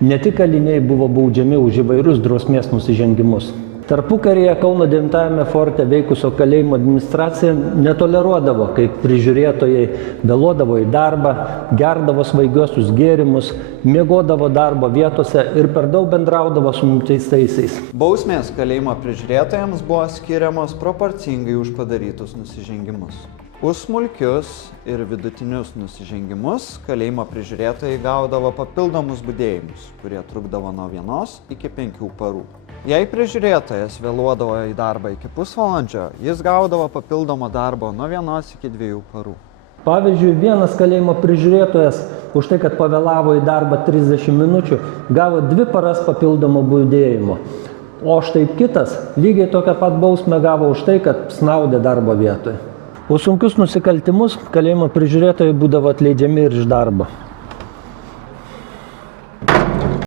Ne tik kaliniai buvo baudžiami už įvairius drausmės nusižengimus. Tarpukaryje Kauno 9-ame forte veikusio kalėjimo administracija netoleruodavo, kai prižiūrėtojai vėluodavo į darbą, gerdavo svaigiuosius gėrimus, miegodavo darbo vietose ir per daug bendraudavo su nuteistaisiais. Bausmės kalėjimo prižiūrėtojams buvo skiriamos proporcingai už padarytus nusižengimus. Už smulkius ir vidutinius nusižengimus kalėjimo prižiūrėtojai gaudavo papildomus budėjimus, kurie trukdavo nuo 1 iki 5 parų. Jei prižiūrėtojas vėluodavo į darbą iki pusvalandžio, jis gaudavo papildomo darbo nuo 1 iki 2 parų. Pavyzdžiui, vienas kalėjimo prižiūrėtojas už tai, kad pavėlavo į darbą 30 minučių, gavo 2 paras papildomo budėjimo. O štai kitas lygiai tokią pat bausmę gavo už tai, kad snaudė darbo vietoje. Už sunkius nusikaltimus kalėjimo prižiūrėtojai būdavo atleidžiami ir iš darbo.